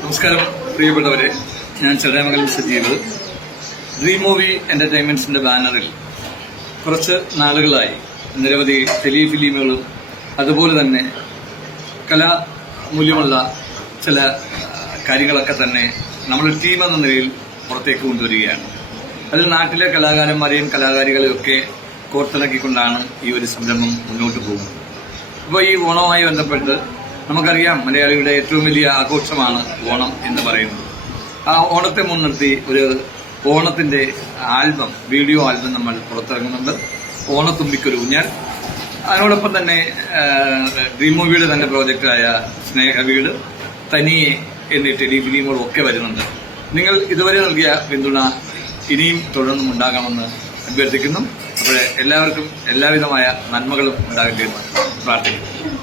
നമസ്കാരം പ്രിയപ്പെട്ടവരെ. ഞാൻ ചെറിയമംഗലം സജീവ്. ഡ്രീം മൂവി എന്റർടൈൻമെന്റ്സിന്റെ ബാനറിൽ കുറച്ച് നാളുകളായി നിരവധി ടെലി ഫിലിമുകളും അതുപോലെ തന്നെ കലാമൂല്യമുള്ള ചില കാര്യങ്ങളൊക്കെ തന്നെ നമ്മുടെ ടീം എന്ന നിലയിൽ പുറത്തേക്ക് കൊണ്ടുവരികയാണ്. അതിൽ നാട്ടിലെ കലാകാരന്മാരെയും കലാകാരികളെയും ഒക്കെ കോർത്തിണക്കിക്കൊണ്ടാണ് ഈ ഒരു സംരംഭം മുന്നോട്ട് പോകുന്നത്. അപ്പോൾ ഈ ഓണവുമായി ബന്ധപ്പെട്ട് നമുക്കറിയാം മലയാളിയുടെ ഏറ്റവും വലിയ ആഘോഷമാണ് ഓണം എന്ന് പറയുന്നത്. ആ ഓണത്തെ മുൻനിർത്തി ഒരു ഓണത്തിന്റെ ആൽബം വീഡിയോ ആൽബം നമ്മൾ പുറത്തിറങ്ങുന്നുണ്ട്. ഓണത്തുമ്പിക്കൊരു ഊഞ്ഞാൽ. അതിനോടൊപ്പം തന്നെ ഡ്രീം മൂവിയുടെ തന്നെ പ്രോജക്റ്റായ സ്നേഹവീട് തനിയെ എന്നീ ടെലി ഫിലിമുകളും ഒക്കെ വരുന്നുണ്ട്. നിങ്ങൾ ഇതുവരെ നൽകിയ പിന്തുണ ഇനിയും തുടർന്നും ഉണ്ടാകണമെന്ന് അഭ്യർത്ഥിക്കുന്നു. അപ്പോൾ എല്ലാവർക്കും എല്ലാവിധമായ നന്മകളും ഉണ്ടാകട്ടെ പ്രാർത്ഥിക്കുന്നു.